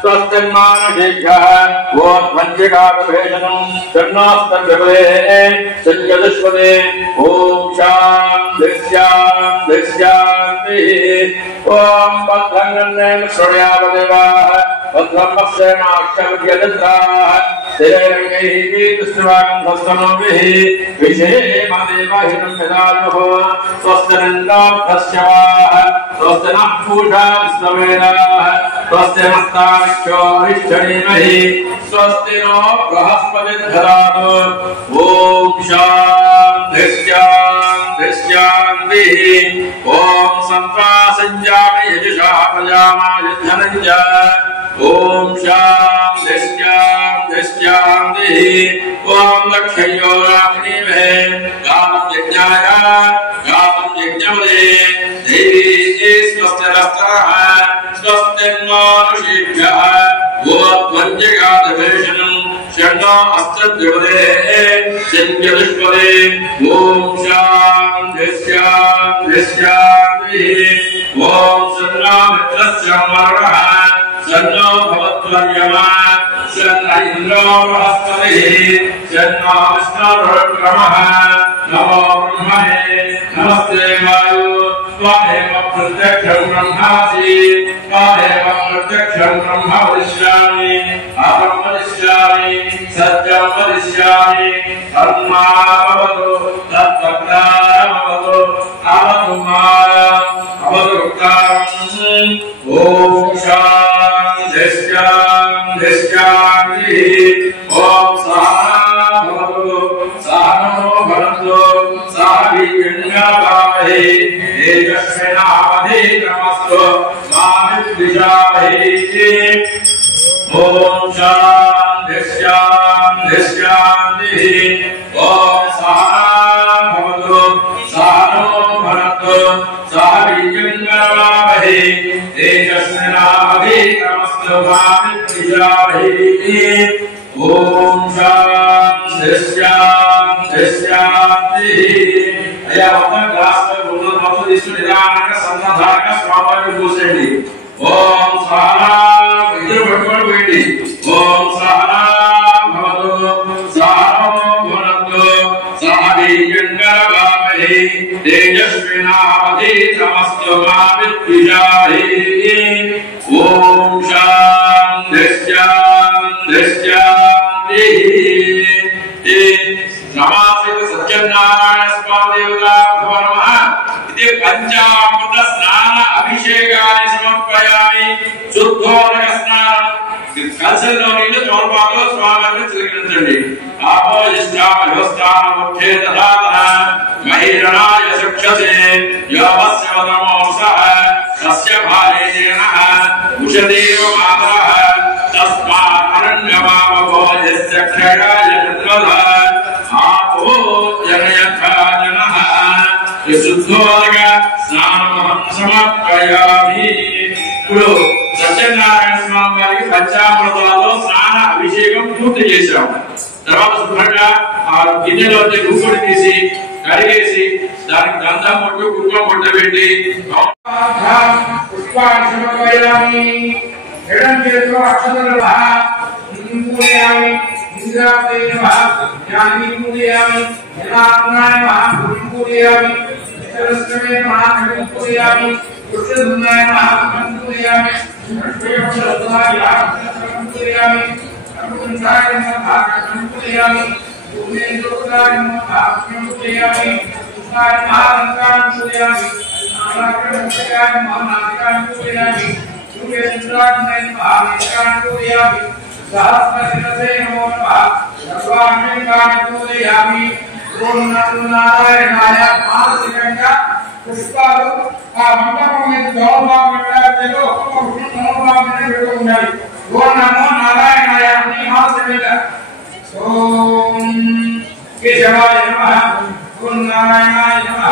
स्वस्तिर्मानुषेभ्यः वोद्वञ्जिकाभेषणं शन्नोस्तभ्यपदे सञ्जदुष्पदे ॐ शान्तिः ॐ भद्रं श्रृणुयावदेवाः भद्रं पश्येमाक्षमद्यदत्राः स्थिरैर्गैः विष्णुवागन्धस्तनोभिः विषेमदेवहितं यदायुः स्वस्तिरिन्द्राभ्यस्यवाः स्वस्ति नः पूषा विश्ववेदाः स्वस्ति नस्तारक्षो अरिष्ठनीमहि स्वस्ति नो बृहस्पतिर्दधातु ॐ शान्तिः ॐ सन्त्वा सञ्जामि यजुषा प्रजामाय धनञ्ज ॐ शान्तिः ॐ लक्ष्यो रामनीमहे गातं यज्ञाय गातं यज्ञवदे देवी स्वस्तिरस्तरः स्वस्तिर्मानुषेभ्यः वोद्वञ्जिकाभेषणं शन्नो अस्त्रद्युपदे सञ्जदुष्पदे ॐ शान्तिः ॐ सन्नामित्रस्य मरणः सन्नो भवत्वर्यमा सन्न इन्द्रो बृहस्पतिः सन्नो विष्णुरुक्रमः नमो ब्रह्मणे नमस्ते वायु त्वमेव प्रत्यक्षं ब्रह्मासि त्वमेव प्रत्यक्षं ब्रह्म वदिष्यामि अहं वदिष्यामि सत्यं वदिष्यामि धर्मावतु तत्त्वज्ञानमवतु अवतु माम् अवतु वक्तारम् ॐ शान्तिः ॐ सहना भवतु सहनो भवतु सह वीर्यङ्करवावहै तेजस्विनावधीतमस्तु मा विद्विषावहै ॐ शान्तिः ॐ सहना भवतु सहनो भवतु सह वीर्यङ्करवावहै तेजस्विनावधीतमस्तु मा विद्विषावहै ॐ शान्तिः अय्या మొత్తం గ్లాస్ లో గుండు మొత్తం తీసుకుని నిదానంగా సన్నధారంగా స్వామివారికి పూసేయండి ఓం సహనా ఇద్దరు పట్టుకొని పోయండి ఓం సహనా భవతు సహనో భునక్తు సహ వీర్యంకరవావహై తేజస్వినావధీతమస్తు మా విద్విషావహై ఓం శాంతిः నమాసిత సత్యనారాయణ స్వామి దేవతాభ్యో నమః ఇది పంచామృత స్నాన అభిషేకాన్ని సమర్పయామి శుద్ధోదక స్నానం కలశంలో నీళ్లు తోల్పాలో స్వామిని చిలకరించండి ఆపో ఇష్టామయోస్థానముఖ్యే దధాతః మహిరణాయ శుక్షసే యోమస్య వదమోసః తస్య భారేణః ఉషదేవ మాతరః తస్మాత్ అరణ్యమాపో యస్య క్షయాయ తద్వధః आपो जनयथाजनः शुद्धोदक स्नानमहं समर्पयामि ఇప్పుడు సత్యనారాయణ స్వామి వారికి పంచామృతాలతో స్నాన అభిషేకం పూర్తి చేశాం తర్వాత శుభ్రంగా ఆ గిన్నెలో రూపుని తీసి కడిగేసి దానికి గంధం పొట్టు కుంకుమ పొట్టు పెట్టి పుష్పాన్ని సమర్పయామి ఎడం చేతిలో అక్షతలు పూజయామి ఇంద్రాయ నమః జ్ఞాని పూజయామి జనార్దనాయ నమః పూజయామి విష్ణుస్వామి నమః పూజయామి కృష్ణునాయ నమః పూజయామి లక్ష్మీపక్షాయ పూజయామి అరుణాయ నమః పూజయామి భూమేంద్రాయ నమః పూజయామి కృష్ణాయ నమః పూజయామి నారాయణాయ నమః పూజయామి సూర్యేంద్రాయ నమః పూజయామి सहस्रशिरसे नमो नमः सर्वांगानि पूजयामि ओम नमो नारायणाय मानसिకంగా పుష్పాలు ఆ మండపం మీద దోమబాగంటేలో ఒక్కొక్క దోమబాగం మీద పెట్టు ఉండాలి ఓం నమో నారాయణాయ అని మానసికంగా ఓం కేశవాయ నమః ఓం నారాయణాయ నమః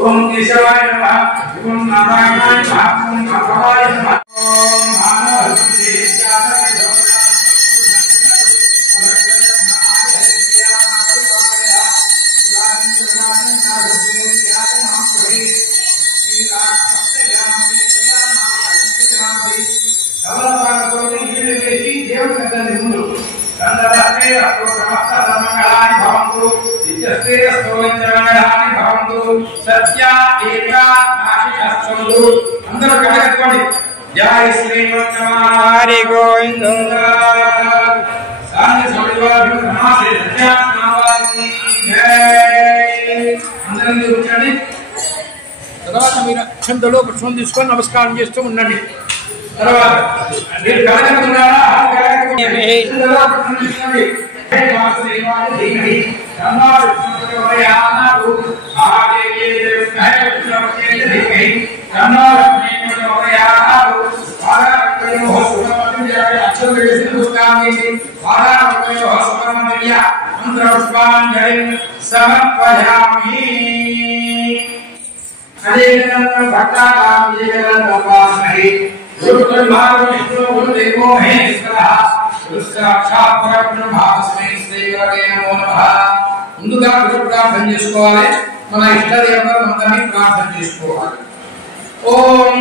ఓం కేశవాయ నమః ఓం నారాయణాయ నమః ఓం మాధవాయ నమః ఓం మానవ అందరూ కడగట్టుకోండి. జయ శ్రీమన్నారాయణ గోవింద అందరం కూర్చోండి. తర్వాత మీరు అక్షంతలో పుష్పం తీసుకొని నమస్కారం చేస్తూ ఉండండి. తర్వాత మీరు కడగట్టుకున్నారా? ముందుగా ప్రార్థన చేసుకోవాలి. మన ఇష్ట దేవతలందరినీ ప్రార్థన చేసుకోవాలి. ఓం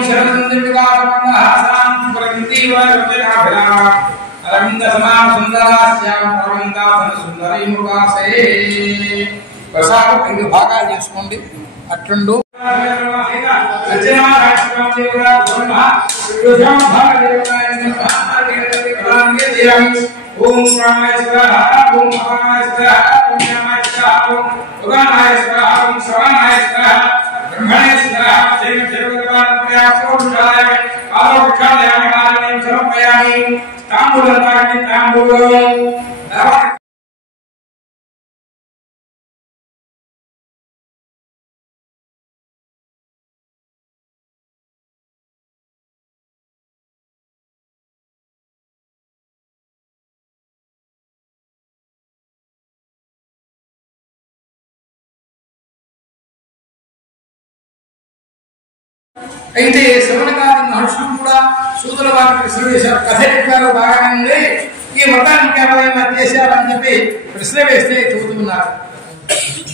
అరవింద సమాన సుందరాశ్యామ ప్రసాదం 5 భాగాలు చేసుకోండి. అట్లుండు ఓం శ్రామాయ స్వాహా, ఓం అపానాయ స్వాహా, ఓం జ్ఞానాయ స్వాహా, ఓం ఉగానాయ స్వాహా, ఓం శ్రవణాయ స్వాహా, బ్రహ్మణాయ స్వాహా. జయ జగద్గురువాయ సోషాయ ఆలోకాయ ఆనందం సమర్పయామి. తాంబూలం తాగండి. తాంబూలం అయితే శ్రవణకాలం మనుషులు కూడా సూదుల వారికి ప్రశ్న వేశారు. కథ చెప్పారు, బాగానే ఉంది, ఈ వ్రతానికి ఎవరైనా చేశారని చెప్పి ప్రశ్న వేస్తే చెబుతున్నారు.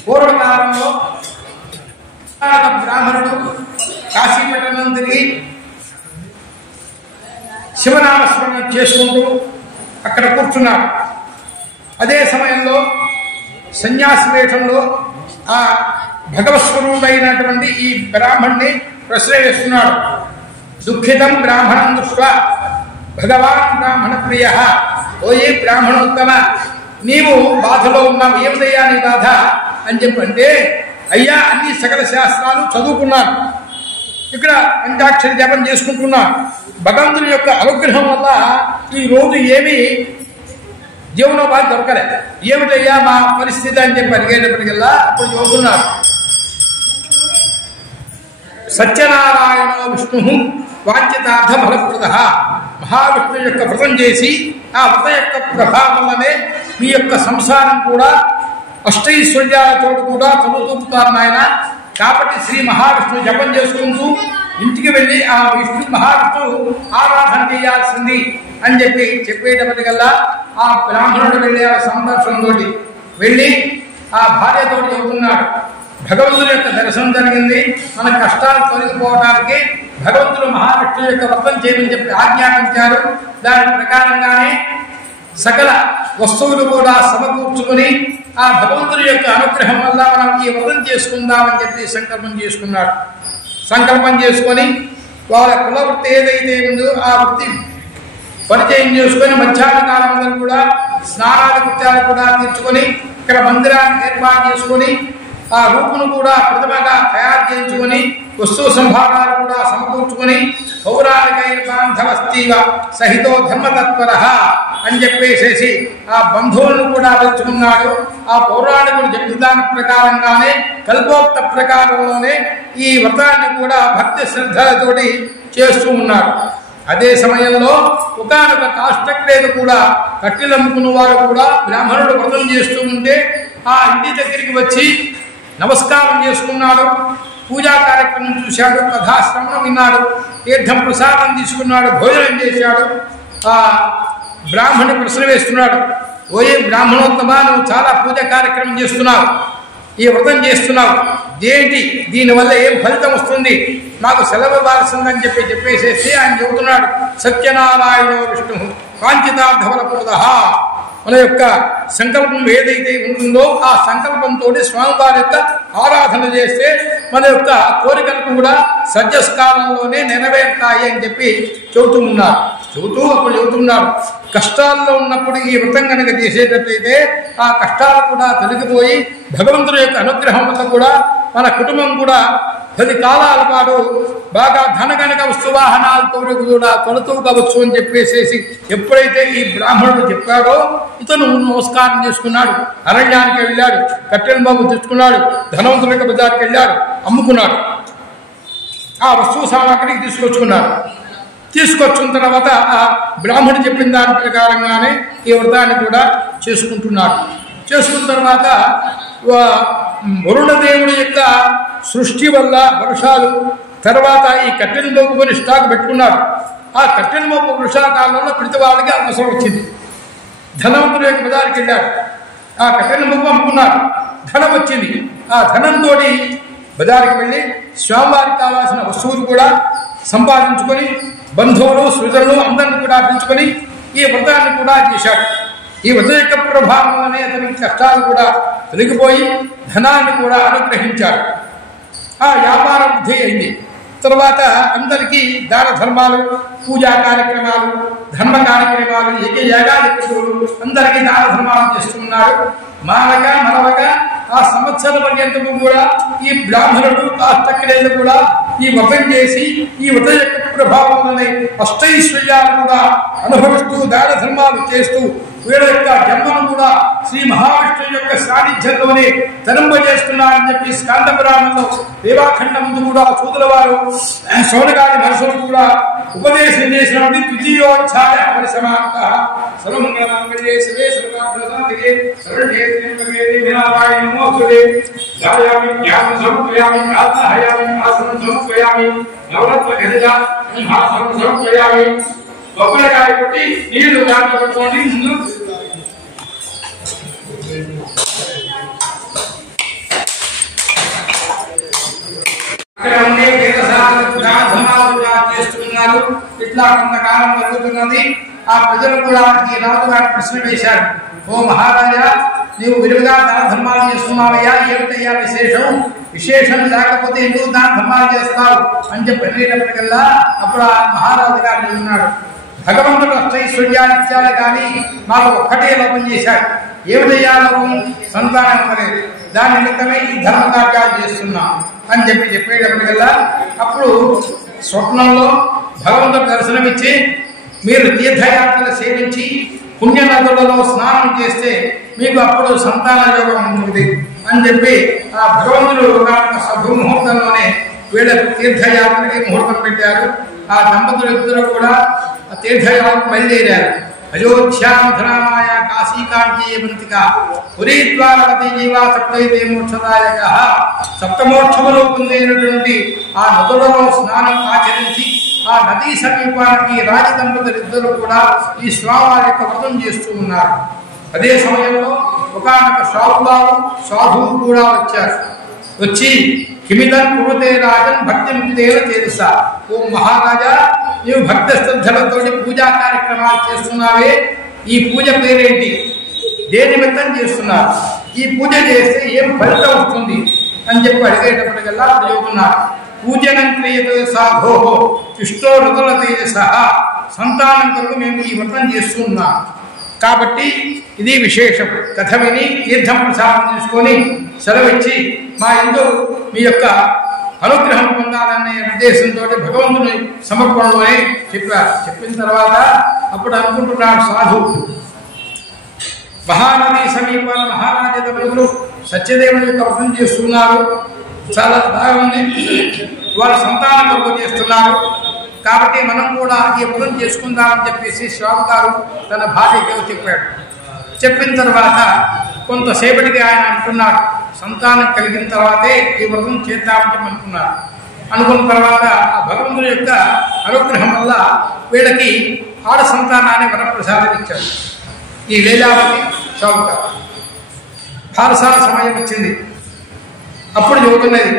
పూర్వకాలంలో బ్రాహ్మణుడు కాశీపట్టణం తిరిగి శివనామస్మరణ చేసుకుంటూ అక్కడ కూర్చున్నాడు. అదే సమయంలో సన్యాసి వేషంలో ఆ భగవత్స్వరూపుడైనటువంటి ఈ బ్రాహ్మణ్ణి ప్రశ్న వేస్తున్నాడు. దుఃఖితం బ్రాహ్మణం దృష్ట్వా భగవాన్ బ్రాహ్మణ ప్రియ. ఓయే బ్రాహ్మణోత్తమ, నీవు బాధలో ఉన్నావు, ఏమిటయ్యా నీ బాధ అని చెప్పంటే, అయ్యా అన్ని సకల శాస్త్రాలు చదువుకున్నాను, ఇక్కడ పంచాక్షరి జపం చేసుకుంటున్నాను, భగవంతుని యొక్క అనుగ్రహం వల్ల ఈ రోజు ఏమీ జీవనోపాధి దొరకలేదు, ఏమిటయ్యా మా పరిస్థితి అని చెప్పి అడిగేటప్పటికల్లా అప్పుడు చదువుతున్నారు. సత్యనారాయణ విష్ణు వాంఛితార్థ ఫలప్రద. మహావిష్ణు యొక్క వ్రతం చేసి ఆ వ్రత యొక్క ప్రభావం వల్లనే మీ యొక్క సంసారం కూడా అష్టైశ్వర్యాలతో కూడా చదువుతుంటారు నాయన. కాబట్టి శ్రీ మహావిష్ణు జపం చేసుకుంటూ ఇంటికి వెళ్ళి ఆ విష్ణు మహావిష్ణు ఆరాధన చేయాల్సింది అని చెప్పేటప్పటికల్లా ఆ బ్రాహ్మణుడు వెళ్ళే సందర్శనంతో వెళ్ళి ఆ భార్యతో చెబుతున్నాడు, భగవంతుని యొక్క దర్శనం జరిగింది, మన కష్టాలు తొలగిపోవడానికి భగవంతుడు మహావిష్ణువు యొక్క వ్రతం చేయమని చెప్పి ఆజ్ఞాపించారు. దాని ప్రకారంగానే సకల వస్తువులు కూడా సమకూర్చుకుని ఆ భగవంతుని యొక్క అనుగ్రహం వల్ల మనం ఈ వ్రతం చేసుకుందామని చెప్పి సంకల్పం చేసుకున్నాడు. సంకల్పం చేసుకొని వాళ్ళ కులవృత్తి ఏదైతే ఉందో ఆ వృత్తి పరిచయం చేసుకొని మధ్యాహ్న కాలంలో కూడా స్నానాల కృత్యాలు కూడా తీర్చుకొని ఇక్కడ మందిరాన్ని ఏర్పాటు చేసుకొని ఆ రూపును కూడా ప్రతిమగా తయారు చేయించుకొని వస్తువు సంభారాలు కూడా సమకూర్చుకొని పౌరాణికైన బాంధవస్తీవ సహితో ధర్మతత్పర అని చెప్పేసేసి ఆ బంధువులను కూడా పెంచుకున్నాడు. ఆ పౌరాణికుడు చెప్పిన దాని ప్రకారంగానే కల్పోక్త ప్రకారంలోనే ఈ వ్రతాన్ని కూడా భక్తి శ్రద్ధలతోటి చేస్తూ ఉన్నాడు. అదే సమయంలో ఒకనొక కాష్టక్రేత కూడా కట్టెలమ్ముకున్న వారు కూడా బ్రాహ్మణుడు వ్రతం చేస్తూ ఉంటే ఆ ఇంటి దగ్గరికి వచ్చి నమస్కారం చేసుకున్నాడు, పూజా కార్యక్రమం చూశాడు, కథాశ్రవణం విన్నాడు, తీర్థం ప్రసాదం తీసుకున్నాడు, భోజనం చేశాడు. ఆ బ్రాహ్మణుడు ప్రశ్న వేస్తున్నాడు, ఓయే బ్రాహ్మణోత్తమ, నువ్వు చాలా పూజ కార్యక్రమం చేస్తున్నావు, ఈ వ్రతం చేస్తున్నావు, ఏంటి దీనివల్ల ఏం ఫలితం వస్తుంది, నాకు సెలవు ఇవ్వాల్సిందని చెప్పేసేసి ఆయన చెబుతున్నాడు. సత్యనారాయణ విష్ణు వాంఛితార్థఫలప్రద. మన యొక్క సంకల్పం ఏదైతే ఉంటుందో ఆ సంకల్పంతో స్వామివారి యొక్క ఆరాధన చేస్తే మన యొక్క కోరికలు కూడా సత్యస్కాలంలోనే నెరవేరుతాయి అని చెప్పి చెబుతున్నాడు. కష్టాల్లో ఉన్నప్పుడు ఈ వ్రతం కనుక చేసేటట్లయితే ఆ కష్టాలు కూడా తొలగిపోయి భగవంతుడి యొక్క అనుగ్రహం వల్ల కూడా మన కుటుంబం కూడా 10 కాలాల పాటు బాగా ధనగనక వస్తువాహనాలతో కూడా కొలుతూ కావచ్చు అని చెప్పేసేసి ఎప్పుడైతే ఈ బ్రాహ్మణుడు చెప్పాడో ఇతను నమస్కారం చేసుకున్నాడు. అరణ్యానికి వెళ్ళాడు, కట్టెల బాబు తెచ్చుకున్నాడు, ధనవంతుల బజార్కి వెళ్ళాడు, అమ్ముకున్నాడు, ఆ వస్తువు సామాగ్రికి తీసుకొచ్చిన తర్వాత ఆ బ్రాహ్మణుడు చెప్పిన దాని ప్రకారంగానే ఈ వ్రతాన్ని కూడా చేసుకున్న తర్వాత వరుణదేవుడి యొక్క సృష్టి వల్ల వర్షాలు, తర్వాత ఈ కట్టెల మోపు కొని స్టాక్ పెట్టుకున్నాడు. ఆ కట్టెల మోపు వృషాకాలంలో ప్రతి వాళ్ళకి అవసరం వచ్చింది. ధనవంతుడు యొక్క బజార్కి వెళ్ళాడు, ఆ కట్టెల మోపు అమ్ముకున్నాడు, ధనం వచ్చింది. ఆ ధనంతో బజార్కి వెళ్ళి స్వామివారికి కావాల్సిన వస్తువులు కూడా సంపాదించుకొని బంధువులు సృజనులు అందరిని కూడా పిలుచుకొని ఈ వ్రతాన్ని కూడా చేశాడు. ఈ వ్రత యొక్క ప్రభావం అనే అతనికి కష్టాలు కూడా తొలగిపోయి ధనాన్ని కూడా అనుగ్రహించాడు. ఆ వ్యాపార వృద్ధి అయింది. తర్వాత అందరికీ దాన ధర్మాలు, పూజా కార్యక్రమాలు, ధర్మ కార్యక్రమాలు, యాగాలు అందరికీ దాన ధర్మాలు చేస్తున్నాడు. మరవక ఆ సంవత్సరం పర్యంతము కూడా ఈ బ్రాహ్మణుడు కాష్టక్రియలు కూడా ఈ వ్రతం చేసి ఈ వ్రత యొక్క ప్రభావంలోనే అష్టైశ్వర్యాలు కూడా అనుభవిస్తూ దాన ధర్మాలు చేస్తూ వీళ్ళ యొక్క జన్మను కూడా శ్రీ మహావిష్ణువు యొక్క సాన్నిధ్యంలోనే తరింపజేస్తున్నారని చెప్పి స్కాంద పురాణంలో దేవాఖండం ముందు కూడా చూదుల వారు సోనగారి మనసులు కూడా ఉపదేశం చేసినటువంటి ద్వితీయోధ్యాయ పరిసమాప్త. సర్వమంగళమంగళే శివే సర్వార్థసాధికే శరణ్యే త్ర్యంబకే దేవి నమోస్తుతే. ధ్యాయామి జ్ఞానం సమర్పయామి ఆత్మహయామి ఆసనం సమర్పయామి నవరత్న గజగా ఆసనం సమర్పయామి. కొబ్బరికాయ కొట్టి నీళ్లు దాంట్లో పెట్టుకోండి. ముందు చేస్తున్నారు. ఇట్లా కొంతకాలం జరుగుతున్నది. ఆ ప్రజలు కూడా ఈ రాజుగారి ప్రశ్న వేశారు, ఓ మహారాజా, నీవు విరివిగా దాన ధర్మాలు చేస్తున్నావయ్యా, ఏమిటయ్యా విశేషం లేకపోతే ఎందుకు దాన ధర్మాలు చేస్తావు అని చెప్పి వెళ్ళేటప్పటికల్లా అప్పుడు ఆ మహారాజు గారు ఉన్నాడు, భగవంతుడు అష్టైశ్వర్యాలు ఇచ్చాడు కానీ మాకు ఒక్కటే లోపం చేశాడు. ఏమిటయ్యా లోపం? సంతానం ఇవ్వలేదు. దాని నిమిత్తమై ఈ ధర్మ కార్యాలు చేస్తున్నాం అని చెప్పేటప్పటికల్లా అప్పుడు స్వప్నంలో భగవంతుడు దర్శనమిచ్చి మీరు తీర్థయాత్రలు సేవించి పుణ్య నదులలో స్నానం చేస్తే మీకు అప్పుడు సంతాన యోగం ఉంటుంది అని చెప్పి ఆ భగవంతుడు శుభముహూర్తంలోనే వీళ్ళకు తీర్థయాత్రకి ముహూర్తం పెట్టారు. ఆ దంపతులు ఇద్దరు కూడా తీర్థయాత్రకు బయలుదేరారు. అయోధ్యామధురామాయ కాశీకాంచీయవంతిక పురీద్వారవతి జీవా సప్తైతే మోక్షదాయక. సప్తమోక్షములు పొందినటువంటి ఆ నదులలో స్నానం ఆచరించి ఆ నదీ సమీపానికి రాజదంపతులు ఇద్దరు కూడా ఈ స్వామివారి యొక్క వ్రతం చేస్తూ ఉన్నారు. అదే సమయంలో ఒకనొక సాధువు కూడా వచ్చి కిమిదం కురుతే రాజన్ భక్తి ముక్తిదేవ తెలుసా, ఓ మహారాజా, నీవు భక్తి శ్రద్ధలతో పూజా కార్యక్రమాలు చేస్తున్నావే, ఈ పూజ పేరేంటి, దేని నిమిత్తం చేస్తున్నారు, ఈ పూజ చేస్తే ఏం ఫలితం వస్తుంది అని చెప్పి అడిగేటప్పటికల్లా చెబుతున్నారు, పూజనం క్రియతే సాధో ఇష్టో ఋతుల తేజస. సంతానం కొరకు మేము ఈ వ్రతం చేస్తున్నాం కాబట్టి ఇది విశేషం. కథ విని తీర్థం ప్రసాదం తీసుకొని సెలవిచ్చి మా యందు మీ యొక్క అనుగ్రహం పొందాలనే ఉద్దేశంతో భగవంతుని సమర్పణలోనే చెప్పారు. చెప్పిన తర్వాత అప్పుడు అనుకుంటున్నాడు సాధు, మహానది సమీపాల మహారాజ దంపతులు సత్యదేవుని యొక్క వ్రతం చేస్తున్నారు, చాలా బాగుంది, వారు సంతానం కొరకు చేస్తున్నారు కాబట్టి మనం కూడా ఈ వ్రతం చేసుకుందామని చెప్పేసి స్వామి గారు తన భార్యకి చెప్పాడు. చెప్పిన తర్వాత కొంతసేపటికి ఆయన అనుకున్నాడు, సంతానం కలిగిన తర్వాతే ఈ వ్రతం చేద్దామని అనుకున్నారు. అనుకున్న తర్వాత ఆ భగవంతుని యొక్క అనుగ్రహం వల్ల వీళ్ళకి ఆడ సంతానాన్ని వరప్రసాదం ఇచ్చారు. ఈ లీలావతి చౌక పారసాల సమయం వచ్చింది. అప్పుడు చెబుతున్నది,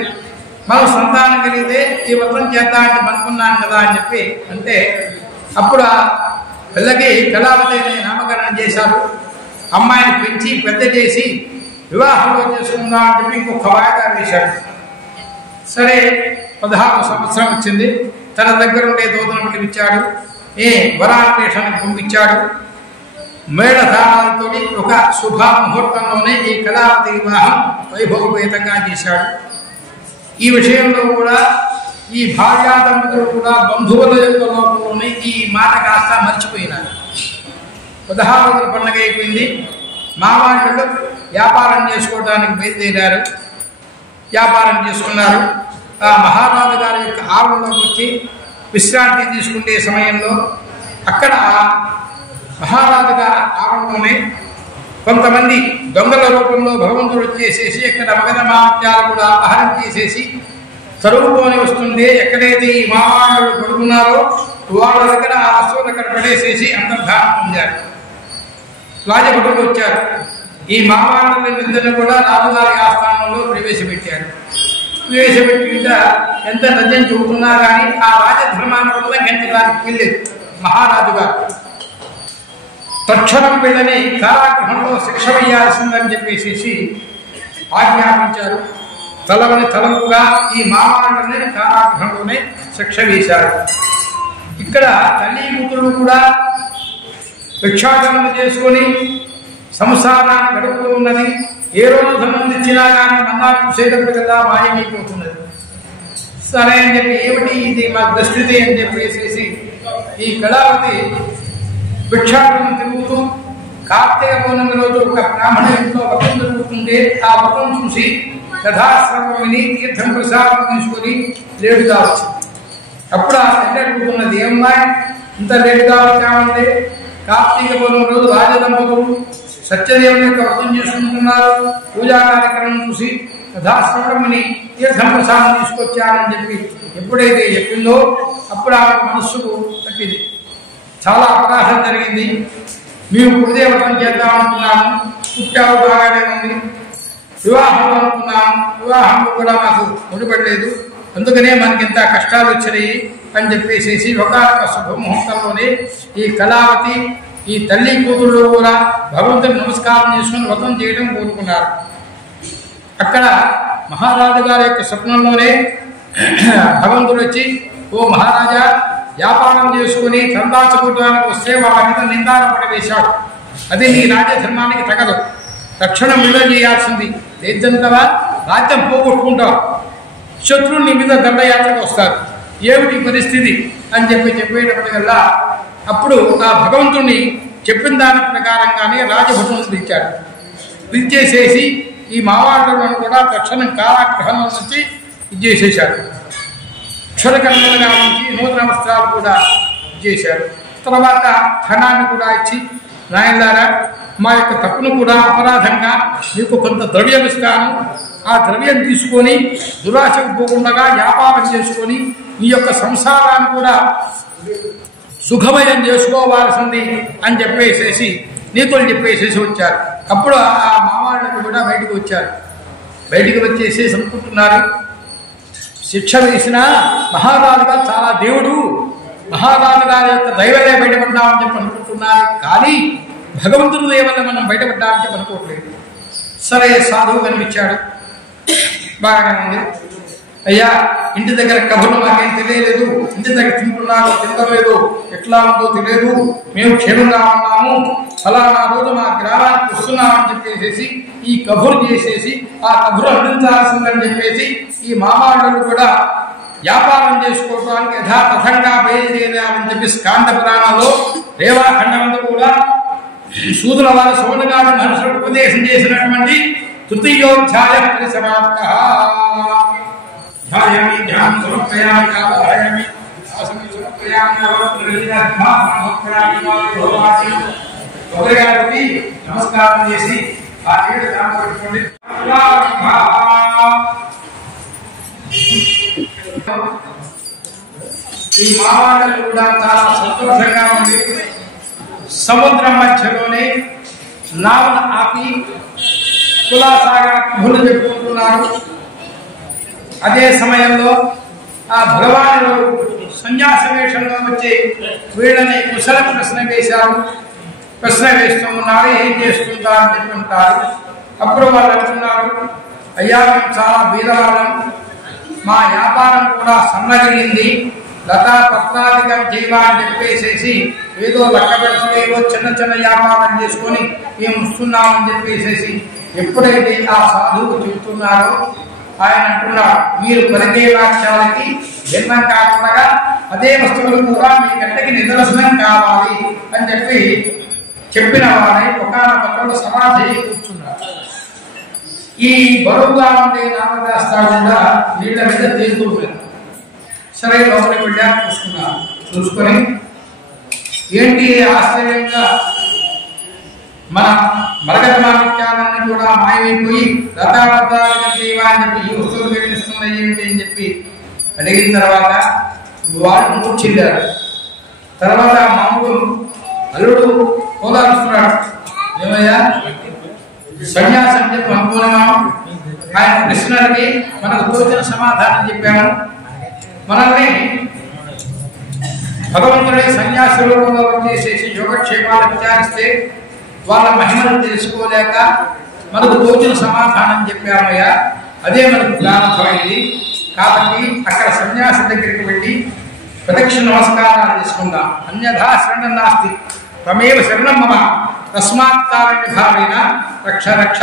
మనం సంతానం కలిగితే ఈ వ్రతం చేద్దామని అనుకున్నాం కదా అని చెప్పి అంటే అప్పుడు పిల్లకి కళావతి అనే నామకరణం చేశారు. అమ్మాయిని పెంచి పెద్ద చేసి వివాహంలో చేసుకుందా అని చెప్పి ఇంకొక వాయిదా వేశాడు. సరే 16వ సంవత్సరం వచ్చింది. తన దగ్గర ఉండే దూతను పిలిపించాడు. వరాన్వేషణకు పంపించాడు. మేళధారాలతో ఒక శుభ ముహూర్తంలోనే ఈ కళావతి వివాహం వైభవపేతంగా చేశాడు. ఈ విషయంలో కూడా ఈ భార్యా దంపతులు కూడా బంధువుల యొక్క లోపంలోనే ఈ మాట కాస్త మర్చిపోయినారు. 16వ రోజు పండుగ అయిపోయింది. మావాళ్ళు వ్యాపారం చేసుకోవడానికి బయలుదేరారు. వ్యాపారం చేసుకున్నారు. ఆ మహారాజు గారి యొక్క ఆవరణలోకి వచ్చి విశ్రాంతి తీసుకునే సమయంలో అక్కడ మహారాజు గారి ఆవరణలోనే కొంతమంది దొంగల రూపంలో భగవంతుడు వచ్చేసేసి అక్కడ మగధ మాత్యాలు కూడా అపహరణ చేసేసి తరువుకొని వస్తుంది. ఎక్కడైతే ఈ మావాళ్ళు పడుకున్నారో వాళ్ళ దగ్గర ఆ వస్తువులు అక్కడ పడేసేసి అంతర్ధానం పొందారు. రాజభటులు వచ్చారు. ఈ మావాళ్ళ కూడా రాజుగారి ఆస్థానంలో ప్రవేశపెట్టారు. ప్రవేశపెట్టింట ఎంత నిజం చెబుతున్నా కానీ ఆ రాజధర్మాన్ని వల్ల గెంచడానికి వెళ్ళేది మహారాజు గారు. తక్షణం వీళ్ళని కారాగృహంలో శిక్ష వేయాల్సిందని చెప్పేసి ఆజ్ఞాపించారు. తలవని తలంపుగా ఈ మావాళ్ళనే కారాగృహంలోనే శిక్ష వేశారు. ఇక్కడ తల్లి కూతురు కూడా భిక్షాటనం చేసుకొని సంసారాన్ని గడుపుతూ ఉన్నది. ఏ రోజు సంబంధించినా కానీ మన్నాడు చూసేటప్పుడు కదా మాయమైపోతున్నది. సరే అని చెప్పి ఏమిటి ఇది మా దృష్టిది అని చెప్పేసి ఈ కళావతి భిక్షాటనం తిరుగుతూ కార్తీక పౌర్ణమి రోజు ఒక బ్రాహ్మణ ఇంట్లో వ్రతం జరుగుతుంటే ఆ వ్రతం చూసి యథాశ్రమని తీర్థం ప్రసాదం తీసుకొని లేటుగా వచ్చింది. అప్పుడు ఆ తల్లి అడుగుతున్నది, ఏమ్మాయి ఇంత లేటుగా వచ్చామంటే కార్తీక పౌర్ణమి రోజు రాజదంపతులు సత్యదేవుని యొక్క వ్రతం చేసుకుంటున్నారు. పూజా కార్యక్రమం చూసి యథాశ్రమని తీర్థం ప్రసాదం తీసుకొచ్చారని చెప్పి ఎప్పుడైతే చెప్పిందో అప్పుడు ఆమె మనస్సుకు పట్టింది. చాలా అవకాశం జరిగింది. మేము గురుదేవ వ్రతం చేద్దామనుకున్నాము. పుట్టావు బాగానే ఉంది. వివాహం అనుకున్నాము. వివాహంలో కూడా మాకు ముడిపడలేదు. అందుకనే మనకి ఇంత కష్టాలు వచ్చినాయి అని చెప్పేసి ఒకనొక శుభముహూర్తంలోనే ఈ కళావతి ఈ తల్లి కూతురు కూడా భగవంతుని నమస్కారం చేసుకుని వ్రతం చేయడం కోరుకున్నారు. అక్కడ మహారాజు గారి యొక్క స్వప్నంలోనే భగవంతుడు వచ్చి, ఓ మహారాజా, వ్యాపారం చేసుకుని సందాచుకోవడానికి వస్తే వాళ్ళ మీద నిందారపడి వేశాడు. అది నీ రాజధర్మానికి తగదు. తక్షణం విడుదల చేయాల్సింది. లేదంతవా రాజ్యం పోగొట్టుకుంటావు. శత్రువులు నీ మీద దండయాత్రకు వస్తారు. ఏమిటి పరిస్థితి అని చెప్పేటప్పటికల్లా అప్పుడు ఆ భగవంతుడిని చెప్పిన దాని ప్రకారంగానే రాజభటులను పిలిచాడు. పిలిచేసేసి ఈ మావాళ్ళను కూడా తక్షణం కారాగృహంలో నుంచి ఇచ్చేసేశాడు. అక్షరకర్మలుగా నుంచి నూతన వస్త్రాలు కూడా ఇచ్చేశారు. తర్వాత ధనాన్ని కూడా ఇచ్చి, నాయనలారా, మా యొక్క తప్పును కూడా అపరాధంగా మీకు కొంత ద్రవ్యం ఇస్తాను. ఆ ద్రవ్యం తీసుకొని దురాశకు పోకుండా వ్యాపారం చేసుకొని మీ యొక్క సంసారాన్ని కూడా సుఖమయం చేసుకోవాల్సింది అని చెప్పేసేసి నీతులు చెప్పేసేసి వచ్చారు. అప్పుడు ఆ మావాళ్ళకు కూడా బయటకు వచ్చారు. బయటికి వచ్చేసేసి అనుకుంటున్నారు, శిక్ష వేసిన మహారాజుగా చాలా దేవుడు, మహారాజు గారి యొక్క దైవలే బయటపడ్డామని చెప్పి అనుకుంటున్నారు. కానీ భగవంతుడు దైవల్ల మనం బయటపడ్డామని చెప్పి అనుకోవట్లేదు. సరే, సాధువు కనిపించాడు. బాగానే ఉంది. అయ్యా, ఇంటి దగ్గర కబుర్లు మాకేం తెలియలేదు. ఇంటి దగ్గర తింటున్నారో తినలేదు, ఎట్లా ఉందో తెలియదు. మేము క్షేమంగా ఉన్నాము. ఫలానా రోజు మా గ్రామానికి వస్తున్నామని చెప్పేసి ఈ కబురు చేసేసి ఆ కబురు అందించాల్సిందని చెప్పేసి ఈ మామాళ్ళు కూడా వ్యాపారం చేసుకోవడానికి యథాతథంగా బయలుదేరామని చెప్పి స్కాంద పురాణంలో రేవాఖండమంతా కూడా సూదుల వారి సోనగాడు మనుషులకు ఉపదేశం చేసినటువంటి తృతీయోధ్యాయ పరిసమాప్త. ధ్యాయామి ధ్యానం సమర్పయామి కాపయామి ఆసనం సమర్పయామి ఒకరిగారికి నమస్కారం చేసి ఆ నీడు దానం పెట్టుకోండి. ఈ మావాళ్ళు కూడా చాలా సంతోషంగా ఉంది. సముద్రం మధ్యలోనే నావను ఆపి కులాసాగా కబుర్లు చెప్పుకుంటున్నారు. అదే సమయంలో ఆ భగవానుడు సన్యాస వేషంలో వచ్చి వీళ్ళని కుశల ప్రశ్న వేశారు. ప్రశ్న వేస్తూ ఉన్నారు, ఏం చేస్తుంటారు అని చెప్తుంటారు. అప్పుడు వాళ్ళు అంటున్నారు, అయ్యా మేము చాలా బీదవాళ్ళం, మా వ్యాపారం కూడా సన్నగిరింది, లతా పత్రాధికం జీవ అని చెప్పేసేసి ఏదో లెక్క పెట్టుకుని ఏదో చిన్న చిన్న వ్యాపారం చేసుకొని మేము వస్తున్నామని చెప్పేసేసి ఎప్పుడైతే ఆ సాధువు చెబుతున్నారో ఆయన అంటున్నారు, మీరు పలికే వాక్యాలకి భిన్నం కాకుండా అదే వస్తువులు కూడా మీ కంటికి నిదర్శనం కావాలి అని చెప్పిన వారై ఒకనొకరు సమాధి కూర్చున్నారు. ఈ బరువుగా ఉండే నామదాస్తాడు కూడా నీళ్ల మీద తేలుతూ పోయారు. సరే లోపలికి వెళ్ళారు, చూసుకున్నారు. చూసుకొని ఏంటి ఆశ్చర్యంగా మన మరగత మాణిక్యాలన్నీ కూడా మాయమైపోయి లతాపత్రాలుగా జీవా అని చెప్పి ఈ వస్తువులు కనిపిస్తున్నాయి ఏంటి అని చెప్పి అడిగిన తర్వాత వాళ్ళు మూర్చిల్లారు. తర్వాత మామూలు అల్లుడు పోదాడుస్తున్నాడు, ఏమయ్యా సన్యాసం చెప్పి అనుకున్నాము, ఆయన ప్రశ్నలకి మనకు తోచిన సమాధానం చెప్పాము, మనల్ని భగవంతుడే సన్యాస రూపంలో వచ్చేసేసి యోగక్షేమాలు విచారిస్తే వాళ్ళ మహిమను తెలుసుకోలేక మనకు తోచిన సమాధానం చెప్పామయ్యా, అదే మనకు ప్రారంభమైంది. కాబట్టి అక్కడ సన్యాసి దగ్గరికి వెళ్ళి ప్రదక్షిణ నమస్కారాలు తీసుకుందాం. అన్యథా శరణం నాస్తి త్వమేవ శరణం మమ తస్మాత్ కారణ్యభావేన రక్ష రక్ష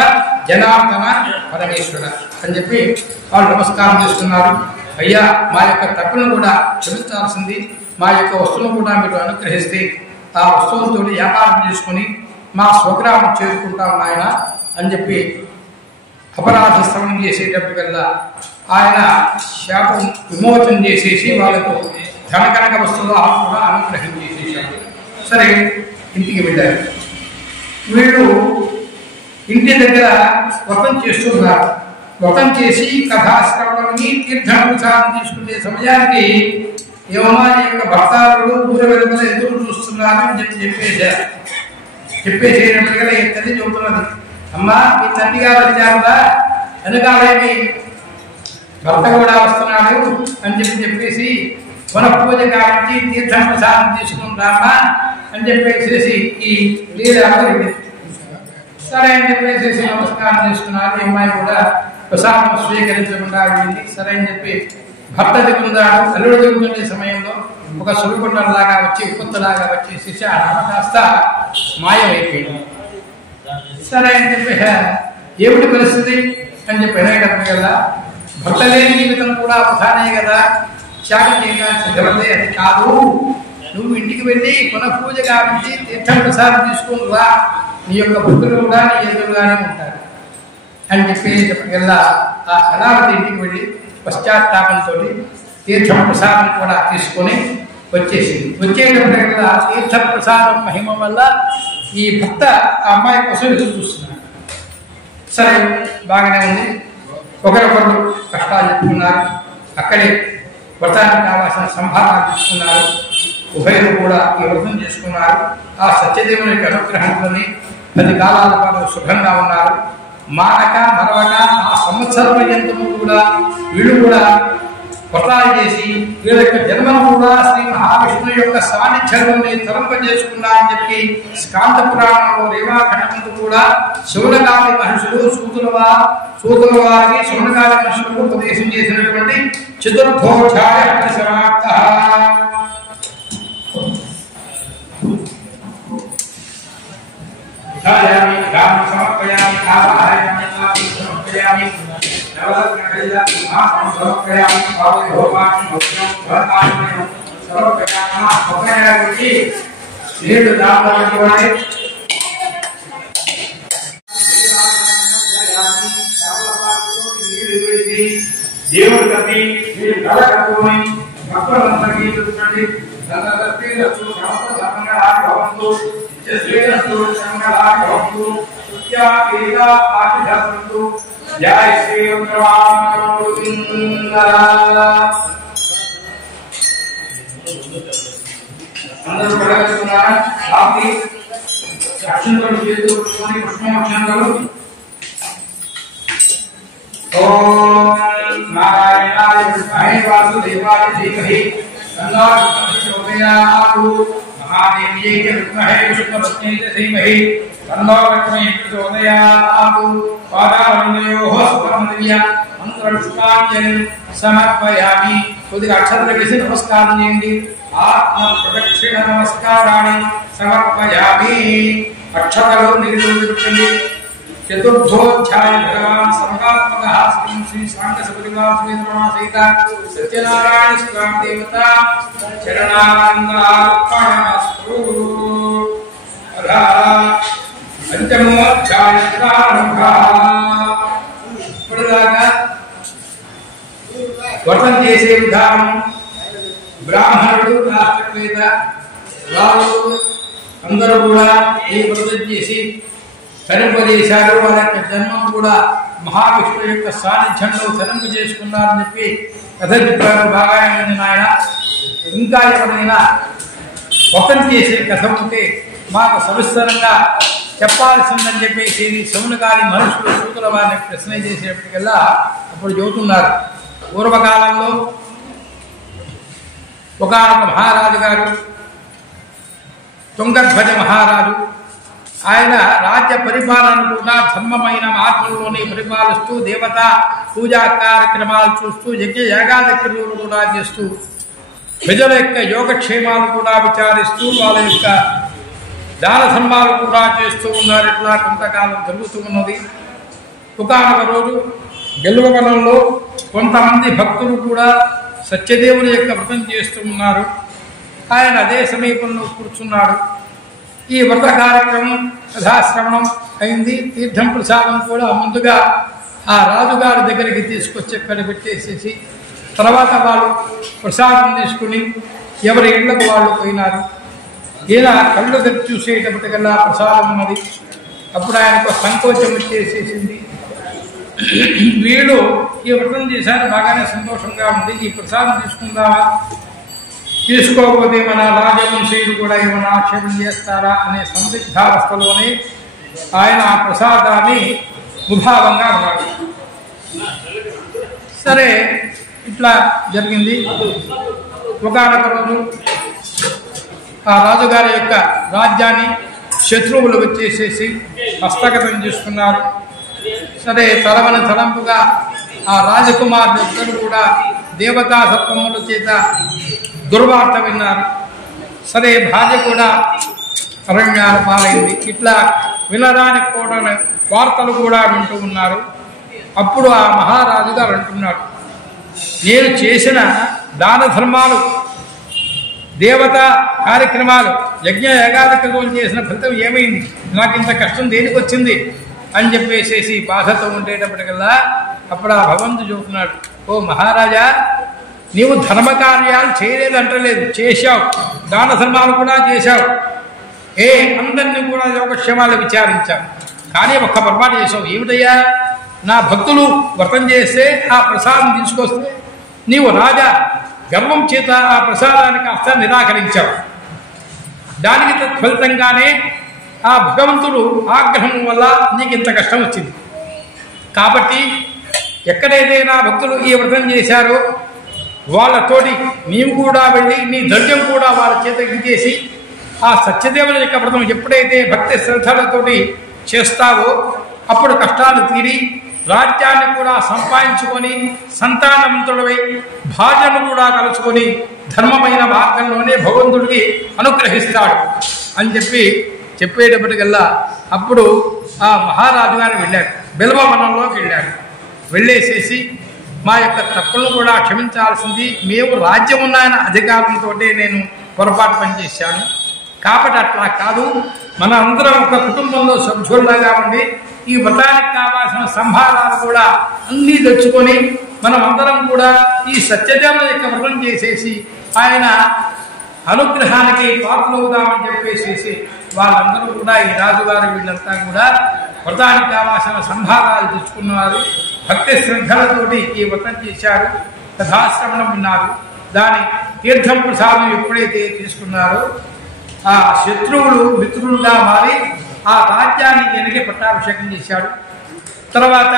జనార్దన పరమేశ్వర అని చెప్పి వాళ్ళు నమస్కారం చేస్తున్నారు. అయ్యా మా యొక్క తప్పులను కూడా క్షమించాల్సింది, మా యొక్క వస్తువులను కూడా మీరు అనుగ్రహిస్తే ఆ వస్తువులతో వ్యాపారం చేసుకుని మా స్వగ్రామం చేరుకుంటాం నాయన అని చెప్పి అపరాధ శ్రవణం చేసేటప్పటికల్లా ఆయన శాపం విమోచన చేసేసి వాళ్ళకు ధనకనక వస్తువులు కూడా అనుగ్రహం చేసేసారు. సరే ఇంటికి వెళ్ళారు. వీళ్ళు ఇంటి దగ్గర వ్రతం చేస్తున్నారు. వ్రతం చేసి కథాశ్రవణని తీర్థప్రసాదం తీసుకునే సమయానికి యవమాని యొక్క భక్తాదులు పూజ వెలుగుల ఎదురు చూస్తున్నారని చెప్పేసేటప్పటికల్లా ఈ తల్లి చెబుతున్నది, అమ్మా మీ తండ్రి గారు వచ్చారుగా, వెనకాలేమి భర్త కూడా వస్తున్నాడు అని చెప్పేసి మన పూజ కావించి తీర్థం ప్రసాదం తీసుకుంటామా అని చెప్పేసి ఈ లీలాలు సరే అని చెప్పేసి నమస్కారం చేసుకున్నారు. ఈ అమ్మాయి కూడా ప్రసాదం స్వీకరించకుండా వెళ్ళింది. సరే అని చెప్పి భర్త దిగుతున్నాడు. అల్లుడు దిగుతుండే సమయంలో ఒక సుడిగుండంలాగా వచ్చి ఉప్పొత్తులాగా వచ్చేసి ఆ రామ కాస్త మాయమైపోయింది. సరే అని చెప్పి ఏమిటి పరిస్థితి అని చెప్పి అనేటప్పుడు కదా, భర్త లేని జీవితం కూడా వృధానే కదా, త్యాగం చేయాల్సిన ఎవరిదే అది కాదు, నువ్వు ఇంటికి వెళ్ళి పునః పూజ కావించి తీర్థం ప్రసాదం తీసుకుని రా, నీ యొక్క భక్తులు కూడా నీ ఎదురుగానే ఉంటారు అని చెప్పేటప్పటికల్లా ఆ కళావతి ఇంటికి వెళ్ళి పశ్చాత్తాపంతో తీర్థ ప్రసాదం కూడా తీసుకొని వచ్చేసింది. వచ్చేటప్పటికల్లా తీర్థ ప్రసాదం మహిమ వల్ల ఈ భక్త ఆ అమ్మాయి కోసం ఎదురు చూస్తున్నాడు. సరే బాగానే ఉంది, ఒకరొకరు కష్టాలు చెప్పుకున్నారు. అక్కడే వ్రతానికి కావాల్సిన సంభారాలు తీసుకున్నారు. ఉభయులు కూడా ఈ వ్రతం చేసుకున్నారు. ఆ సత్యదేవుని యొక్క అనుగ్రహంతోని 10 కాలాల పాటు సుఖంగా ఉన్నారు. మానక మరవక ఆ సంవత్సరం ఎంతము కూడా వీళ్ళు కూడా వ్రతాలు చేసి వీళ్ళ యొక్క జన్మను కూడా శ్రీ మహావిష్ణువు యొక్క సాన్నిధ్యంలోనే తలంపజేసుకున్నారని చెప్పి స్కాంత పురాణంలో రేవాఖండమందు కూడా శౌనకాది మహర్షులు సూతుల వారికి శౌనకాది మహర్షులకు ఉపదేశం చేసినటువంటి చతుర్థోధ్యాయ సమాప్త. సమర్పయామి ఆవాహయామి సమర్పయామి నీళ్లు దాని దేవుడు తప్పి మీరు కళ కట్టుకొని భక్తులందరికీ చూడండి. జై శ్రీ అందరూ పడగలుగుతున్నారా? అక్షంతలు చేతుకొని పుష్పం అక్షంతలు ఓం నారాయణాయ విద్మహే వాసుదేవాయ ధీమహి తన్నో ప్రచోదయాత్ మహాదేవ్యై విద్మహే విష్ణుపత్న్యై ధీమహి తన్నో ప్రచోదయాత్ పాదావనయోః సుబ్రహ్మణ్య మంత్రపుష్పాంజలి సమర్పయామి. కొద్దిగా అక్షరాలు వేసి నమస్కారం చేయండి. ఆత్మ ప్రదక్షిణ నమస్కారాన్ని సమర్పయామి. అక్షరాలు నిరుపండి. చతుర్థోధ్యాయ భగవాన్ సమగాత్మకః శ్రీ సాంగ సపరివాసమేత సత్యనారాయణ స్వామి దేవత చరణానందార్పణమస్తు. పంచమోధ్యాయ ప్రారంభః. ఇప్పుడులాగా వ్రతం చేసే విధానం బ్రాహ్మణుడు రాష్ట్రవేత్త రాజు అందరూ కూడా ఈ వ్రతం చేసి తరింపజేశారు. వాళ్ళ యొక్క జన్మం కూడా మహావిష్ణువు యొక్క సాన్నిధ్యంలో తరింప చేసుకున్నారని చెప్పి కథ చెప్పారు. బాగానే నాయన. ఇంకా ఎవరైనా వ్రతం చేసే కథ ఉంటే మాకు సవిస్తరంగా చెప్పాల్సిందని చెప్పేసి శవుని గారి మనుషులు సూతుల వారిని ప్రశ్న చేసేప్పటికల్లా అప్పుడు చెబుతున్నారు. పూర్వకాలంలో ఒకనొక మహారాజు గారు తుంగధ్వజ మహారాజు, ఆయన రాజ్య పరిపాలన కూడా ధర్మమైన మార్గంలోనే పరిపాలిస్తూ దేవతా పూజా కార్యక్రమాలు చూస్తూ యజ్ఞ యాగాది క్రతువులు కూడా చేస్తూ ప్రజల యొక్క యోగక్షేమాలు కూడా విచారిస్తూ వాళ్ళ యొక్క దాన ధర్మాలు కూడా చేస్తూ ఉన్నారు. ఇట్లా కొంతకాలం జరుగుతూ ఉన్నది. ఒకనొక రోజు గెలువవనంలో కొంతమంది భక్తులు కూడా సత్యదేవుని యొక్క వ్రతం చేస్తూ ఉన్నారు. ఆయన అదే సమీపంలో కూర్చున్నాడు. ఈ వ్రత కార్యక్రమం కథాశ్రవణం అయింది. తీర్థం ప్రసాదం కూడా ముందుగా ఆ రాజుగారి దగ్గరికి తీసుకొచ్చి ఎక్కడ పెట్టేసేసి తర్వాత వాళ్ళు ప్రసాదం తీసుకుని ఎవరి ఇళ్లకు వాళ్ళు పోయినారు. ఈయన కళ్ళు తెచ్చి చూసేటప్పటికల్లా ప్రసాదం ఉన్నది. అప్పుడు ఆయనకు సంకోచం వచ్చేసేసింది. వీళ్ళు ఈ వ్రతం చేశారు, బాగానే సంతోషంగా ఉంది, ఈ ప్రసాదం తీసుకుందామా, తీసుకోకపోతే మన రాజవంశీయులు కూడా ఏమైనా ఆక్షేపణ చేస్తారా అనే సందిగ్ధావస్థలోనే ఆయన ఆ ప్రసాదాన్ని ముభావంగా ఉన్నాడు. సరే, ఇట్లా జరిగింది. ఒకనొక రోజు ఆ రాజుగారి యొక్క రాజ్యాన్ని శత్రువులు వచ్చేసేసి హస్తగతం చేసుకున్నారు. సరే, తలంపుగా ఆ రాజకుమారుడు ఇద్దరు కూడా దేవతా సత్వముల చేత దుర్వార్త విన్నారు. సరే, భార్య కూడా అరణ్యాల పాలైంది. ఇట్లా వినడానికి కూడా వార్తలు కూడా వింటూ ఉన్నారు. అప్పుడు ఆ మహారాజు గారు అంటున్నాడు, నేను చేసిన దాన ధర్మాలు, దేవత కార్యక్రమాలు, యజ్ఞ యాగాదికలు చేసిన ఫలితం ఏమైంది, నాకు ఇంత కష్టం దేనికి వచ్చింది అని చెప్పేసేసి బాధతో ఉండేటప్పటికల్లా అప్పుడు ఆ భగవంతుడు చెబుతున్నాడు, ఓ మహారాజా, నీవు ధర్మకార్యాలు చేయలేదంటలేదు, చేశావు. దాన ధర్మాలు కూడా చేశావు. అందరినీ కూడా యోగక్షేమాలు విచారించావు. కానీ ఒక్క పొరపాటు చేసావు. ఏమిటయ్యా? నా భక్తులు వ్రతం చేస్తే ఆ ప్రసాదం తీసుకొస్తే నీవు రాజా గర్వం చేత ఆ ప్రసాదానికి అస్త నిరాకరించావు. దానికి తత్ఫలితంగానే ఆ భగవంతుడు ఆగ్రహం వల్ల నీకు ఇంత కష్టం వచ్చింది. కాబట్టి ఎక్కడైతే నా భక్తులు ఈ వ్రతం చేశారో వాళ్ళతోటి నీవు కూడా వెళ్ళి నీ ధైర్యం కూడా వాళ్ళ చేతకి చేసి ఆ సత్యదేవుని యొక్క వ్రతం ఎప్పుడైతే భక్తి శ్రద్ధలతోటి చేస్తావో అప్పుడు కష్టాలు తీరి రాజ్యాన్ని కూడా సంపాదించుకొని సంతానవంతుడవై భార్యను కూడా కలుసుకొని ధర్మమైన మార్గంలోనే భగవంతుడికి అనుగ్రహిస్తాడు అని చెప్పేటప్పటికల్లా అప్పుడు ఆ మహారాజు గారు వెళ్ళాడు. బిల్వవనంలోకి వెళ్ళాడు. వెళ్ళేసేసి మా యొక్క తప్పులను కూడా క్షమించాల్సింది, మేము రాజ్యం ఉన్న అధికారంతో నేను పొరపాటు పనిచేశాను. కాబట్టి అట్లా కాదు, మన అందరం ఒక కుటుంబంలో సభ్యుల్లాగా ఉండి ఈ వ్రతానికి కావాల్సిన సంభారాలు కూడా అన్నీ తెచ్చుకొని మనం అందరం కూడా ఈ సత్యదేవుని యొక్క వ్రతం చేసేసి ఆయన అనుగ్రహానికి పాత్రవుదామని చెప్పేసేసి వాళ్ళందరూ కూడా ఈ రాజుగారు వీళ్ళంతా కూడా వ్రతానికి కావాల్సిన సంభారాలు తెచ్చుకున్నారు. భక్తి శ్రద్ధలతోటి ఈ వ్రతం చేశారు. కథాశ్రవణం విన్నారు. దాని తీర్థం ప్రసాదం ఎప్పుడైతే తీసుకున్నారో ఆ శత్రువులు మిత్రులుగా మారి ఆ రాజ్యాన్ని వెనక్కి పట్టాభిషేకం చేశాడు. తర్వాత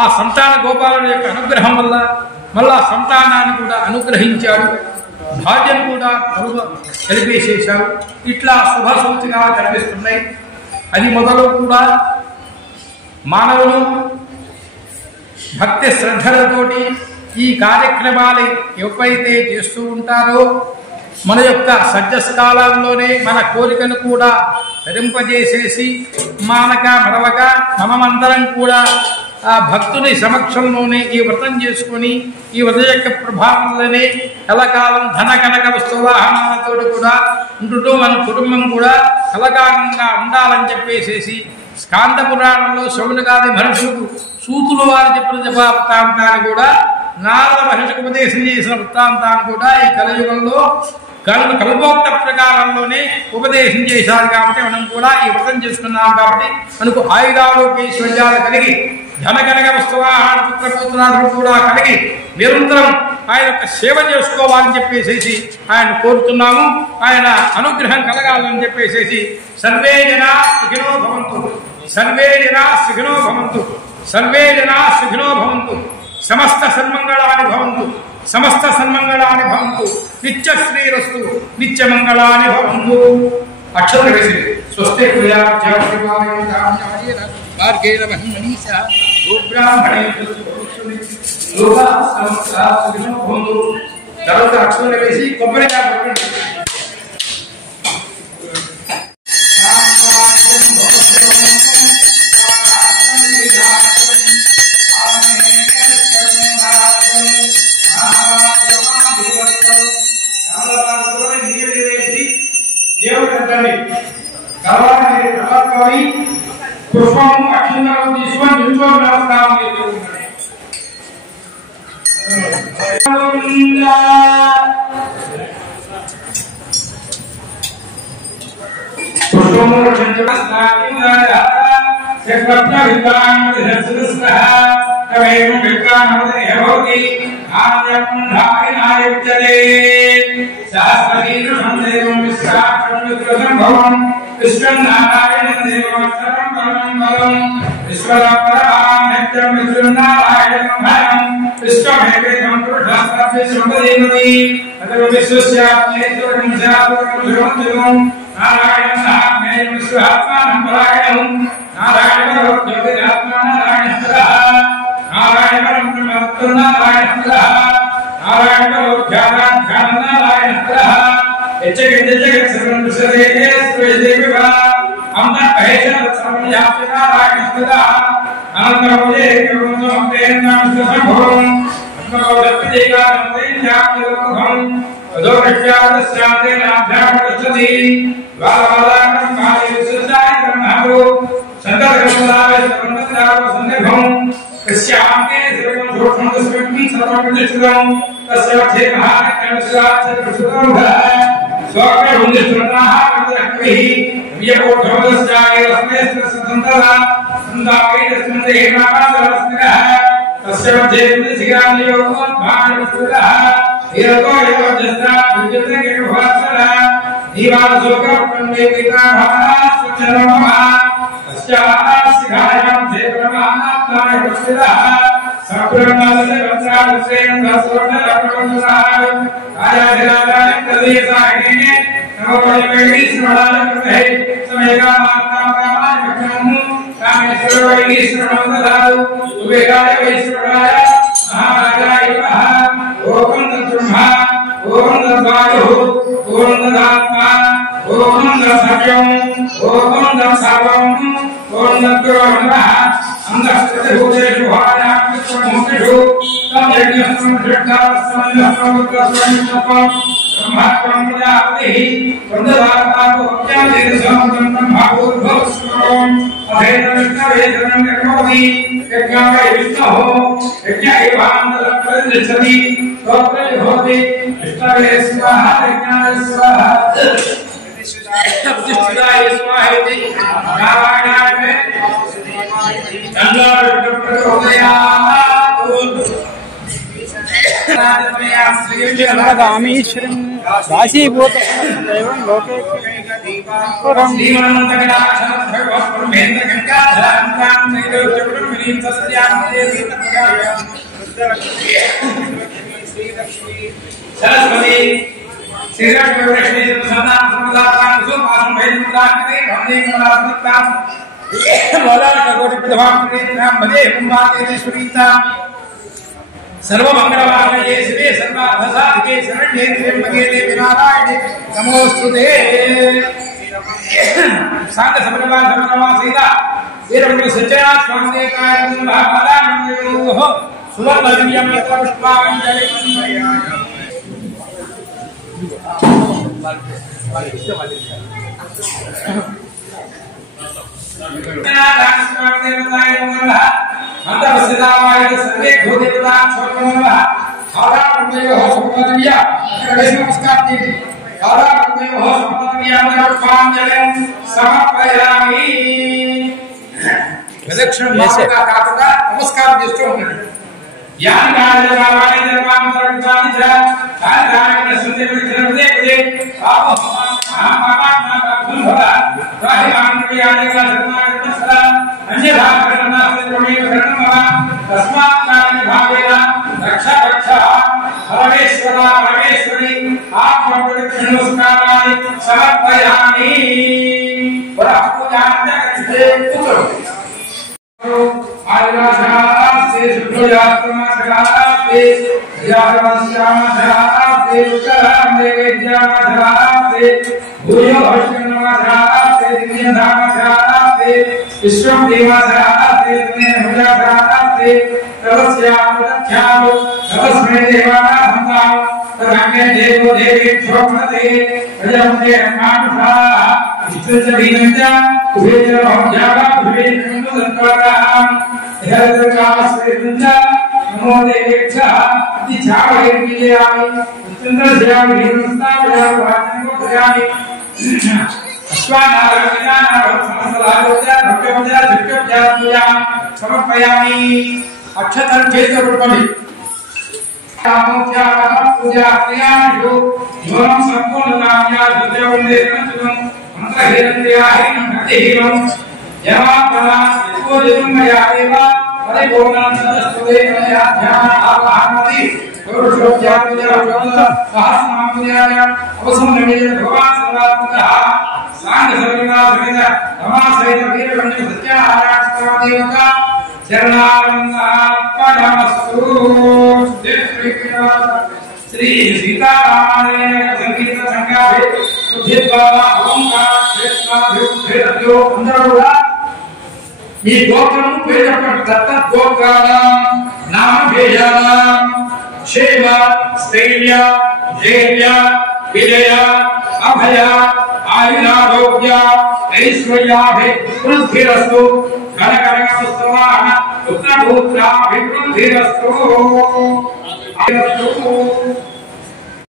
ఆ సంతాన గోపాలుడి యొక్క అనుగ్రహం వల్ల మళ్ళా సంతానాన్ని కూడా అనుగ్రహించాడు, భార్యను కూడా కలిపేసేశాడు. ఇట్లా శుభ సూచిగా కనిపిస్తున్నాయి. అది మొదలు కూడా మానవులు భక్తి శ్రద్ధలతోటి ఈ కార్యక్రమాలు ఎప్పుడైతే చేస్తూ ఉంటారో మన యొక్క సజ్జస్కాలంలోనే మన కోరికను కూడా ధరింపజేసేసి మానక మరవక మనమందరం కూడా ఆ భక్తుని సమక్షంలోనే ఈ వ్రతం చేసుకుని ఈ వ్రత యొక్క ప్రభావంలోనే కలకాలం ధన కనక వస్తువాహనాలతో కూడా ఉంటూ మన కుటుంబం కూడా కలకాలంగా ఉండాలని చెప్పేసేసి స్కాంద పురాణంలో శౌనకాది మహర్షులకు సూతులు వారు చెప్పిన వృత్తాంతాన్ని కూడా నారద మహర్షికి ఉపదేశం చేసిన వృత్తాంతాన్ని కూడా ఈ కలియుగంలో కల్పోక్త ప్రకారంలోనే ఉపదేశం చేశారు. కాబట్టి మనం కూడా ఈ వ్రతం చేసుకున్నాం. కాబట్టి మనకు ఆయుధాలు ఐశ్వర్యాలు కలిగి ధనకనక వస్తువాహన పుత్రపుత్రాలు కూడా కలిగి నిరంతరం ఆయన యొక్క సేవ చేసుకోవాలని చెప్పేసేసి ఆయన కోరుతున్నాము. ఆయన అనుగ్రహం కలగాలని చెప్పేసేసి సర్వే జనా సుఖినో భవంతు, సర్వే జనా సుఖినో భవంతు, సర్వే జనా సుఖినో భవంతు, సమస్త సన్మంగళాని భవంతు, సమస్త సన్మంగళాని భవంతు, నిత్య శ్రీరస్తు, నిత్య మంగళాని భవంతు. అక్షరం వేసి స్వస్తి మార్గేణ మనీష గోబ్రాహ్మణే తర్వాత అక్షరం వేసి కొబ్బరికాయ పట్టండి. పుష్పము అక్షంతరం తీసుకొని నిల్చొని నమస్కారం చేసుకుంటారు. పుష్పము విశ్వనారాయణ దేవోత్తరం పరమం బలం విశ్వరాపరామేత్యం విశ్వనారాయణం భయం విశ్వమేవేదం పురుషాస్తస్యముపదేమతి తతో విశ్వస్యాత్మేశ్వరం శాస్త్రం నారాయణం నామేయం విశ్వాత్మానం పరాయణం నారాయణం జ్యోతిరాత్మానారాయణః నారాయణం బ్రహ్మనారాయణః నారాయణం ధ్యానాధ్యానారాయణః జగత్ సర్వం విశ్వదేహే స్వేదేవివ అమ్మ పహేన సర్వయాపినారాయణః అనంతరముజే కేవలం తేనామస్సభం అన్నోదత్తిజానందేయాప్తిలోకం అదోరక్షాదస్యాదేనాభ్యామగచ్చతి వాలవాలాకం కాళీసుదాయ బ్రహ్మో సంతతకమలావే సర్వత్రావ సందర్భం కస్యామే సర్వం ఘోషం తస్మిన్ సర్వమిదం తస్యార్థే మహాకర్షాచ ప్రసుతం స్వామి ఉందిస్తున్నాః కర్తృః వియపోధోదస్యాయ రస్మేస్త సంతదా సందావైన సందేహనామాదరస్మినః తస్యార్థే సిగానియో భాగవతుః ఏరతో యోజస్తా విజతే కేవహసర నివార సుఖం వేదికాః సుచరమః తస్యాసిగాయం దేవమానాత్మాయ ప్రసిద్ధః సప్రమాసే వత్రాసేం దసోనరపవసరాయ ఆయాధిరాజాయ ప్రదేశాయనే నవవైవేహి శ్రవణాలకృతే సమేగా మాతాకామాయ భక్షణము కామేశ్వరవైహి శ్రవణందదాదు సువేగాయ వైశ్వరాయ మహారాజాయ నమః ఓం తత్బ్రహ్మ ఓం తద్వాయు ఓం తదాత్మా ఓం తత్సత్యం ఓం తత్సర్వం ఓం తద్గురు నమః అంధస్థితభూతేషు భార్యాకృష్ణముఖిషు తం యజ్ఞస్వం ధృష్టాస్మన్యస్వం బ్రహ్మాత్మం ప్రజాపతి వందదాతాపోజ్ఞాదేశం బ్రహ్మభూర్భవస్వం అభేద విష్ణవేదనం కరోమి యజ్ఞాయ విష్ణుః యజ్ఞ ఏవాంతరం ప్రతిష్టతి స్వప్రతిభూతి విష్ణవే స్వాహా యజ్ఞాయ స్వాహా ప్రతిష్ఠితాయ స్వాహేతి నారాయణాయ రామేశ్వరం రాశీభూత దైవం లోకే सरस्वती श्रीलक्ष्मी वृष्णि संतान समुदाय सुपासं भैरवदाकरे भवने कमलासनतां वदान कोटि प्रभां प्रेतनां भजे कुंभातेश्वरीता सर्वमंगलवाहने शिवे सर्वार्थसाधिके शरण्ये त्र्यंबके देवी नारायणे नमोस्तुते सांग समनवा समनवा सीता वीरभद्र सच्चया स्वामी काय भागवता नंदो सुवर्ण दिव्यं यत्र पुष्पांजलि नमस्कार ज्ञान काल जगवाणी जगवामतर जानिजा काल काल सुनते बड़े बड़े आप हम बाबा ना भला राही आनंदी आने का सत्मा मसला अन्य भाग करना से प्रमेय करना तस्मात् काल भावेना रक्षा रक्षा परमेश्वरा परमेश्वरी आप प्रदक्षिण नमस्कारानि समर्पयामि और आपको जानते हैं इससे पूछो आयुराशास्ते शुक्लजातमाशास्ते यागवश्यामाशास्ते उत्तरांदे वेद्यामाशास्ते भूयो भविष्यन्नमाशास्ते दिव्यधामाशास्ते विश्वं देवाशास्ते तमेहुजाशास्ते तवस्यामुदख्यालो तवस्मै देवानाहंतां तदन्ये देवो देवेभ्यो प्रणते प्रजन्ते मानुषाः इष्टजभीनञ्च उभेजन भवजागा उभेजनमुदत्वादाम् इहरतकामस्वेदञ्च नमो देवेभ्यः इति छावयेर्विजयामि चन्द्रस्यामि भीमस्तावयामि वाचनमोपयामि अश्वानारविदानारं समस्तलालोच भक्त्योपचार धिक्योपचारपूजां समर्पयामि अक्षतं चेतपृष्ठमि पूजा क्रियाणि जीवनं सम्पूर्णकाम्या विद्यावन्दे पंचमं मंत्रहीनं भक्तिहीनं यमापना पूजितं मया एव परिपूर्णं सदस्तुते मया ध्यान आवाहनति पुरुषोच्चारपूजा सहस्रनामपूजाय अवसंनमेन भगवान् सर्वात्मकः सांग सर्वदा समेत रमासहित वीरवन्य सत्याहाराक्षरदेवता चरणारविंदार्पणमस्तु श्री सीतारामायण संगीत संगाभे सुधिद्वारा ओंकार क्षेत्राभ्यो अंदर కూడా ఈ గోత్రం పేర్కొన్న దత్త గోత్రాల నామ భేదాల క్షేమ స్థైర్య ధైర్య విజయ అభయ ఆయురారోగ్య ఐశ్వర్యాభివృద్ధిరస్తు కనకనకస్తువాహన పుత్రపుత్రాభివృద్ధిరస్తు